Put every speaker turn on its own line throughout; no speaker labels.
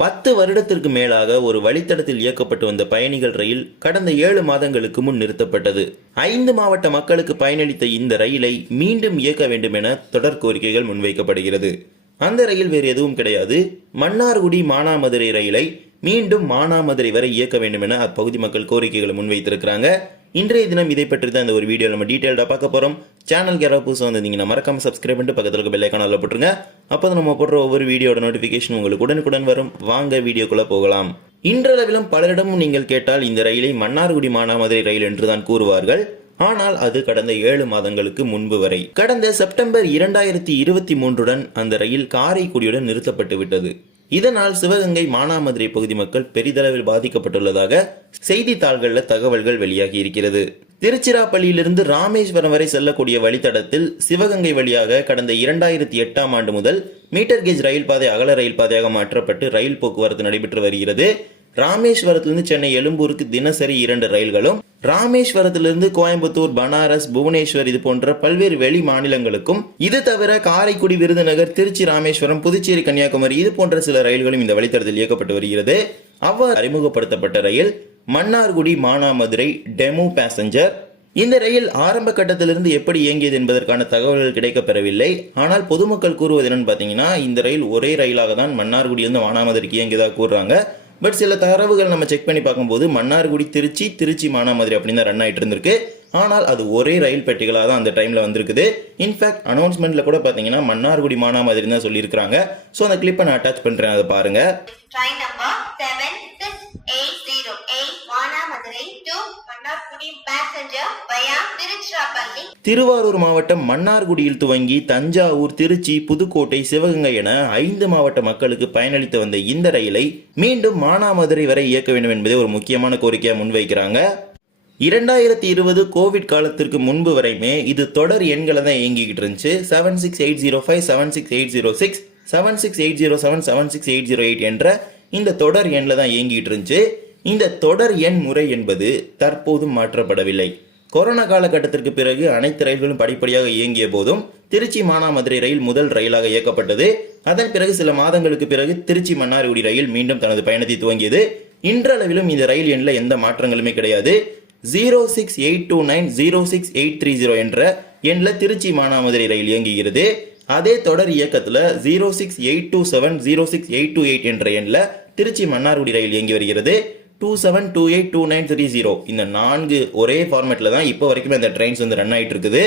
பத்து வருடத்திற்கு மேலாக ஒரு வழித்தடத்தில் இயக்கப்பட்டு வந்த பயணிகள் ரயில் கடந்த ஏழு மாதங்களுக்கு முன் நிறுத்தப்பட்டது. ஐந்து மாவட்ட மக்களுக்கு பயனளித்த இந்த ரயிலை மீண்டும் இயக்க வேண்டும் என தொடர் கோரிக்கைகள் முன்வைக்கப்படுகிறது. அந்த ரயில் வேறு எதுவும் கிடையாது. மன்னார்குடி மானாமதுரை ரயிலை மீண்டும் மானாமதுரை வரை இயக்க வேண்டும் என அப்பகுதி மக்கள் கோரிக்கைகளை முன்வைத்திருக்கிறாங்க. இன்றைய தினம் இதை பற்றி தான் இந்த ஒரு வீடியோ நம்ம டீட்டெயில்டாக பார்க்க போகிறோம் சேனல் யாராவது புதுசாக வந்திருந்தீங்கன்னா மறக்காம சப்ஸ்கிரைப் பண்ணிட்டு பக்கத்தில் இருக்க பெல்லைக்கான போட்டுருங்க. அப்போ நம்ம போடுற ஒவ்வொரு வீடியோட நோட்டிஃபிகேஷன் உங்களுக்கு உடனுக்குடன் வரும். வாங்க வீடியோக்குள்ளே போகலாம். இன்றளவிலும் பலரிடமும் நீங்கள் கேட்டால் இந்த ரயிலை மன்னார்குடி மானாமதுரை ரயில் என்றுதான் கூறுவார்கள். ஆனால் அது கடந்த ஏழு மாதங்களுக்கு முன்பு வரை. கடந்த செப்டம்பர் இரண்டாயிரத்தி இருபத்தி மூன்றுடன் அந்த ரயில் காரைக்குடியுடன் நிறுத்தப்பட்டு விட்டது இதனால் சிவகங்கை மானாமதுரை பகுதி மக்கள் பெரிதளவில் பாதிக்கப்பட்டுள்ளதாக செய்தித்தாள்களில் தகவல்கள் வெளியாகி இருக்கிறது. திருச்சிராப்பள்ளியிலிருந்து ராமேஸ்வரம் வரை செல்லக்கூடிய வழித்தடத்தில் சிவகங்கை வழியாக கடந்த இரண்டாயிரத்தி எட்டாம் ஆண்டு முதல் மீட்டர் கேஜ் ரயில் பாதை அகல ரயில் பாதையாக மாற்றப்பட்டு ரயில் போக்குவரத்து நடைபெற்று வருகிறது. ராமேஸ்வரத்திலிருந்து சென்னை எழும்பூருக்கு தினசரி இரண்டு ரயில்களும் ராமேஸ்வரத்திலிருந்து கோயம்புத்தூர் பனாரஸ் புவனேஸ்வர் இது போன்ற பல்வேறு வெளி மாநிலங்களுக்கும் இது தவிர காரைக்குடி விருதுநகர் திருச்சி ராமேஸ்வரம் புதுச்சேரி கன்னியாகுமரி இது போன்ற சில ரயில்களும் இந்த வழித்தடத்தில் இயக்கப்பட்டு வருகிறது. அவ்வாறு அறிமுகப்படுத்தப்பட்ட ரயில் மன்னார்குடி மானாமதுரை டெமோ பேசஞ்சர் இந்த ரயில் ஆரம்ப கட்டத்திலிருந்து எப்படி இயங்கியது என்பதற்கான தகவல்கள் கிடைக்கப்பெறவில்லை. ஆனால் பொதுமக்கள் கூறுவது என்னன்னு பார்த்தீங்கன்னா இந்த ரயில் ஒரே ரயிலாக தான் மன்னார்குடியிலிருந்து மானாமதுரைக்கு இயங்கியதாக கூறுறாங்க. பட் சில தரவுகள் நம்ம செக் பண்ணி பார்க்கும்போது மன்னார்குடி திருச்சி திருச்சி மானாமதுரை அப்படின்னு தான் ரன் ஆகிட்டு இருந்திருக்கு. ஆனால் அது ஒரே ரயில் பெட்டிகளாக தான் அந்த டைமில் வந்திருக்குது. இன்ஃபேக்ட் அனௌன்ஸ்மெண்ட்டில் கூட பார்த்தீங்கன்னா மன்னார்குடி மானாமதுரை தான் சொல்லியிருக்காங்க ஸோ அந்த கிளிப்பை நான் அட்டாச் பண்ணுறேன் அதை பாருங்கள் திருவாரூர் மாவட்டம் மன்னார்குடியில் துவங்கி தஞ்சாவூர் திருச்சி புதுக்கோட்டை சிவகங்கை என ஐந்து மாவட்ட மக்களுக்கு பயனளித்து வந்த இந்த ரயிலை மீண்டும் மானாமதுரை வரை இயக்க வேண்டும் என்பதே ஒரு முக்கியமான கோரிக்கையாக முன்வைக்கிறாங்க. இரண்டாயிரத்தி இருபது கோவிட் காலத்திற்கு முன்பு வரையுமே இது தொடர் எண்களை தான் இயங்கிக்கிட்டு இருந்துச்சு. Seven six eight zero five seven six eight zero six seven six eight zero seven seven six eight zero eight என்ற இந்த தொடர் எண்ணில் தான் இயங்கிட்டு இருந்துச்சு. இந்த தொடர் எண் முறை என்பது தற்போது மாற்றப்படவில்லை. கொரோனா காலகட்டத்திற்கு பிறகு அனைத்து ரயில்களும் படிப்படியாக இயங்கிய போதும் திருச்சி மானாமதுரை ரயில் முதல் ரயிலாக இயக்கப்பட்டது. அதன் பிறகு சில மாதங்களுக்கு பிறகு திருச்சி மன்னார்குடி ரயில் மீண்டும் தனது பயணத்தை துவங்கியது. இன்றளவிலும் இந்த ரயில் எண்ணில் எந்த மாற்றங்களுமே கிடையாது. Zero six eight two nine zero six eight three zero என்ற எண்ணில் திருச்சி மானாமதுரை ரயில் இயங்குகிறது. அதே தொடர் இயக்கத்தில் zero six eight two seven zero six eight two eight என்ற எண்ணில் திருச்சி மன்னார்குடி ரயில் இயங்கி வருகிறது. Two seven two eight two nine three zero இந்த நான்கு ஒரே ஃபார்மேட்டில் தான் இப்போ வரைக்கும் இந்த ட்ரெயின்ஸ் வந்து ரன் ஆகிட்டு இருக்குது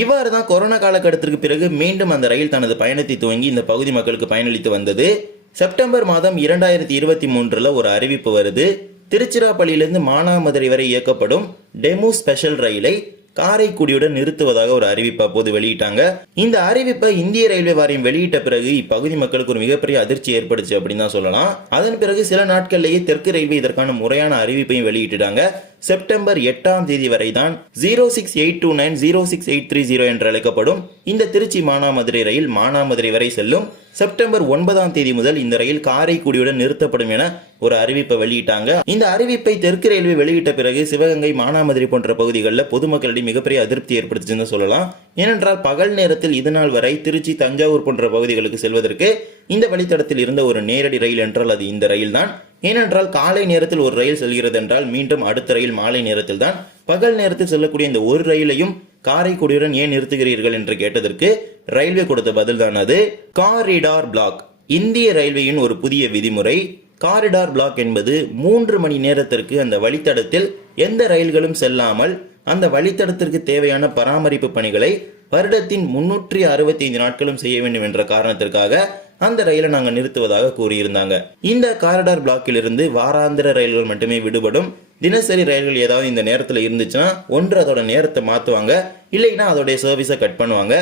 இவ்வாறு தான் கொரோனா காலகட்டத்திற்கு பிறகு மீண்டும் அந்த ரயில் தனது பயணத்தை துவங்கி இந்த பகுதி மக்களுக்கு பயனளித்து வந்தது. செப்டம்பர் மாதம் இரண்டாயிரத்தி இருபத்தி மூன்றில் ஒரு அறிவிப்பு வருது. திருச்சிராப்பள்ளியிலிருந்து மானாமதுரை வரை இயக்கப்படும் டெமு ஸ்பெஷல் ரயிலை காரைக்குடியுடன் நிறுத்துவதாக ஒரு அறிவிப்பை அப்போது வெளியிட்டாங்க. இந்த அறிவிப்பை இந்திய ரயில்வே வாரியம் வெளியிட்ட பிறகு இப்பகுதி மக்களுக்கு ஒரு மிகப்பெரிய அதிர்ச்சி ஏற்படுச்சு அப்படின்னு தான் சொல்லலாம். அதன் பிறகு சில நாட்கள்லேயே தெற்கு ரயில்வே இதற்கான முறையான அறிவிப்பையும் வெளியிட்டுட்டாங்க செப்டம்பர் எட்டாம் தேதி வரை தான் zero six eight two nine zero six eight three zero என்று அழைக்கப்படும் இந்த திருச்சி மானாமதுரை ரயில் மானாமதுரை வரை செல்லும் செப்டம்பர் ஒன்பதாம் தேதி முதல் இந்த ரயில் காரைக்குடியுடன் நிறுத்தப்படும் என ஒரு அறிவிப்பை வெளியிட்டாங்க. இந்த அறிவிப்பை தெற்கு ரயில்வே வெளியிட்ட பிறகு சிவகங்கை மானாமதுரை போன்ற பகுதிகளில் பொதுமக்களிடையே மிகப்பெரிய அதிருப்தி ஏற்படுத்துச்சுன்னு சொல்லலாம். ஏனென்றால் பகல் நேரத்தில் இதுநாள் வரை திருச்சி தஞ்சாவூர் போன்ற பகுதிகளுக்கு செல்வதற்கு இந்த வழித்தடத்தில் இருந்த ஒரு நேரடி ரயில் என்றால் அது இந்த ரயில் தான் ஏனென்றால் காலை நேரத்தில் ஒரு ரயில் செல்கிறது என்றால் மீண்டும் அடுத்த ரயில் மாலை நேரத்தில் தான் பகல் நேரத்தில் செல்லக்கூடிய இந்த ஒரு ரயிலையும் காரைக்குடியுடன் ஏன் நிறுத்துகிறீர்கள் என்று கேட்டதற்கு ரயில்வே கொடுத்த பதில் தான் அது. Corridor block. இந்திய ரயில்வேயின் ஒரு புதிய விதிமுறை. காரிடார் பிளாக் என்பது மூன்று மணி நேரத்திற்கு அந்த வழித்தடத்தில் எந்த ரயில்களும் செல்லாமல் அந்த வழித்தடத்திற்கு தேவையான பராமரிப்பு பணிகளை வருடத்தின் முன்னூற்றி அறுபத்தி ஐந்து நாட்களும் செய்ய வேண்டும் என்ற காரணத்திற்காக அந்த ரயிலை நாங்கள் நிறுத்துவதாக கூறியிருந்தாங்க. இந்த காரிடார் பிளாக்கிலிருந்து வாராந்திர ரயில்கள் மட்டுமே விடுபடும். தினசரி ரயில்கள் ஏதாவது இந்த நேரத்தில் இருந்துச்சுன்னா ஒன்று அதோட நேரத்தை மாற்றுவாங்க இல்லைன்னா அதோடைய சர்வீஸை கட் பண்ணுவாங்க.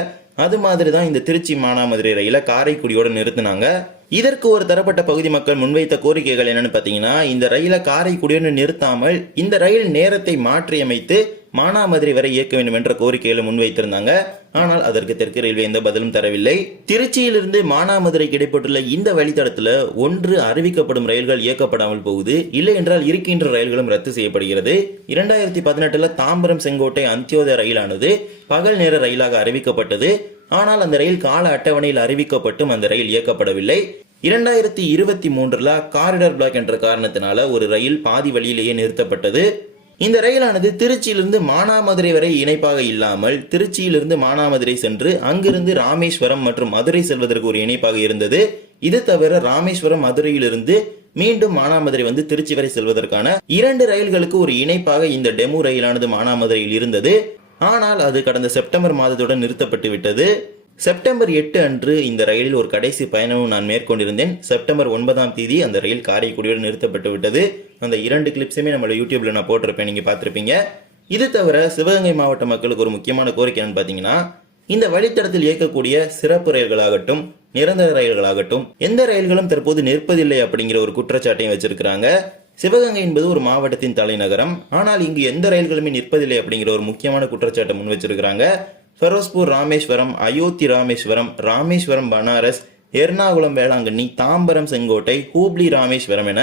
அது மாதிரி தான் இந்த திருச்சி மானாமதுரை ரயிலை காரைக்குடியோட நிறுத்தினாங்க. இதற்கு ஒரு தரப்பட்ட பகுதி மக்கள் முன்வைத்த கோரிக்கைகள் என்னன்னு பார்த்தீங்கன்னா இந்த ரயிலை காரைக்குடியோடு நிறுத்தாமல் இந்த ரயில் நேரத்தை மாற்றியமைத்து மானாமதுரை வரை இயக்க வேண்டும் என்ற கோரிக்கைகளை முன்வைத்திருந்தாங்க. ஆனால் அதற்கு தெற்கு ரயில்வே எந்த பதிலும் தரவில்லை. திருச்சியிலிருந்து மானாமதுரை கிடைப்பட்டுள்ள இந்த வழித்தடத்தில் ஒன்று அறிவிக்கப்படும் ரயில்கள் இயக்கப்படாமல் போகுது. இல்லை என்றால் இருக்கின்ற ரயில்களும் ரத்து செய்யப்படுகிறது. இரண்டாயிரத்தி பதினெட்டுல தாம்பரம் செங்கோட்டை அந்தியோதய ரயிலானது பகல் நேர ரயிலாக அறிவிக்கப்பட்டது. ஆனால் அந்த ரயில் கால அட்டவணையில் அறிவிக்கப்பட்டும் அந்த ரயில் இயக்கப்படவில்லை. இரண்டாயிரத்தி இருபத்தி மூன்றுல காரிடர் பிளாக் என்ற காரணத்தினால ஒரு ரயில் பாதி வழியிலேயே நிறுத்தப்பட்டது. இந்த ரயிலானது திருச்சியிலிருந்து மானாமதுரை வரை இணைப்பாக இல்லாமல் திருச்சியிலிருந்து மானாமதுரை சென்று அங்கிருந்து ராமேஸ்வரம் மற்றும் மதுரை செல்வதற்கு ஒரு இணைப்பாக இருந்தது. இது தவிர ராமேஸ்வரம் மதுரையிலிருந்து மீண்டும் மானாமதுரை வந்து திருச்சி வரை செல்வதற்கான இரண்டு ரயில்களுக்கு ஒரு இணைப்பாக இந்த டெமு ரயிலானது மானாமதுரையில் இருந்தது. ஆனால் அது கடந்த செப்டம்பர் மாதத்துடன் நிறுத்தப்பட்டு விட்டது செப்டம்பர் எட்டு அன்று இந்த ரயிலில் ஒரு கடைசி பயணமும் நான் மேற்கொண்டிருந்தேன். செப்டம்பர் ஒன்பதாம் தேதி அந்த ரயில் காரைக்குடியுடன் நிறுத்தப்பட்டு விட்டது. அந்த இரண்டு கிளிப்ஸுமே நம்மளோட யூடியூப்ல நான் போட்டிருப்பேன் நீங்க பார்த்துருப்பீங்க. இது தவிர சிவகங்கை மாவட்ட மக்களுக்கு ஒரு முக்கியமான கோரிக்கை என்னன்னு பார்த்தீங்கன்னா இந்த வழித்தடத்தில் இயக்கக்கூடிய சிறப்பு ரயில்களாகட்டும் நிரந்தர ரயில்களாகட்டும் எந்த ரயில்களும் தற்போது நிற்பதில்லை அப்படிங்கிற ஒரு குற்றச்சாட்டையும் வச்சிருக்கிறாங்க. சிவகங்கை என்பது ஒரு மாவட்டத்தின் தலைநகரம். ஆனால் இங்கு எந்த ரயில்களுமே நிற்பதில்லை அப்படிங்கிற ஒரு முக்கியமான குற்றச்சாட்டை முன் வச்சிருக்கிறாங்க. ஃபெரோஸ்பூர் ராமேஸ்வரம் அயோத்தி ராமேஸ்வரம் ராமேஸ்வரம் பனாரஸ் எர்ணாகுளம் வேளாங்கண்ணி தாம்பரம் செங்கோட்டை ஹூப்ளி ராமேஸ்வரம் என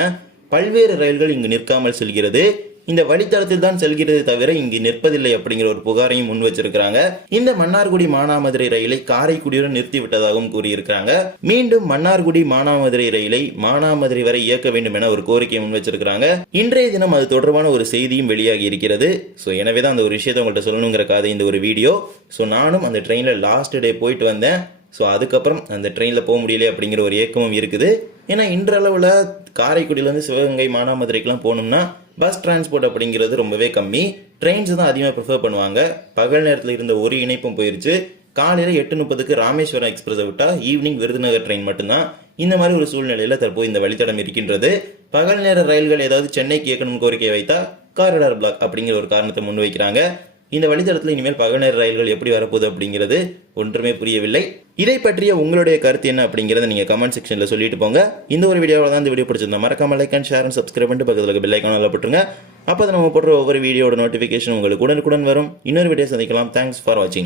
பல்வேறு ரயில்கள் இங்கு நிற்காமல் செல்கிறது. இந்த வழித்தடத்தில் தான் செல்கிறது தவிர இங்கு நிற்பதில்லை அப்படிங்கிற ஒரு புகாரையும் முன் வச்சிருக்கிறாங்க. இந்த மன்னார்குடி மானாமதுரை ரயிலை காரைக்குடியுடன் நிறுத்தி விட்டதாகவும் கூறியிருக்கிறாங்க. மீண்டும் மன்னார்குடி மானாமதுரை ரயிலை மானாமதுரை வரை இயக்க வேண்டும் என ஒரு கோரிக்கையை முன் வச்சிருக்கிறாங்க. இன்றைய தினம் அது தொடர்பான ஒரு செய்தியும் வெளியாகி இருக்கிறது. ஸோ எனவே தான் அந்த ஒரு விஷயத்தை உங்கள்கிட்ட சொல்லணுங்கிற காதை இந்த ஒரு வீடியோ. ஸோ நானும் அந்த ட்ரெயினில் லாஸ்ட் டே போயிட்டு வந்தேன். ஸோ அதுக்கப்புறம் அந்த ட்ரெயினில் போக முடியல அப்படிங்கிற ஒரு ஏக்கமும் இருக்குது. ஏன்னா இன்றளவில் காரைக்குடியிலேருந்து சிவகங்கை மானாமதுரைக்கெலாம் போகணும்னா பஸ் டிரான்ஸ்போர்ட் அப்படிங்கிறது ரொம்பவே கம்மி. ட்ரெயின்ஸ் தான் அதிகமாக ப்ரிஃபர் பண்ணுவாங்க. பகல் நேரத்தில் இருந்த ஒரு இணைப்பும் போயிடுச்சு காலையில் எட்டு முப்பதுக்கு ராமேஸ்வரம் எக்ஸ்பிரஸை விட்டால் ஈவினிங் விருதுநகர் ட்ரெயின் மட்டும்தான். இந்த மாதிரி ஒரு சூழ்நிலையில் தற்போது இந்த வழித்தடம் இருக்கின்றது. பகல் நேர ரயில்கள் ஏதாவது சென்னைக்கு இயக்கணும்னு கோரிக்கை வைத்தா காரிடார் பிளாக் அப்படிங்கிற ஒரு காரணத்தை முன்வைக்கிறாங்க. இந்த வழித்தடத்தில் இனிமேல் பகல் நேர ரயில்கள் எப்படி வரப்போகுது அப்படிங்கிறது ஒன்றுமே புரியவில்லை. இதை பற்றிய உங்களுடைய கருத்து என்ன அப்படிங்கிறத நீங்கள் கமெண்ட் செக்ஷனில் சொல்லிட்டு போங்க. இந்த ஒரு வீடியோவில் தான் இந்த வீடியோ பிடிச்சிருந்தா மறக்காம like and share and subscribe பண்ணிட்டு பக்கத்தில் பெல் ஐக்கான போட்டுருங்க. அப்போ நம்ம போடுற ஒவ்வொரு வீடியோட நோட்டிஃபிகேஷன் உங்களுக்கு உடனுக்குடன் வரும். இன்னொரு வீடியோ சந்திக்கலாம். தேங்க்ஸ் ஃபார் வாட்சிங்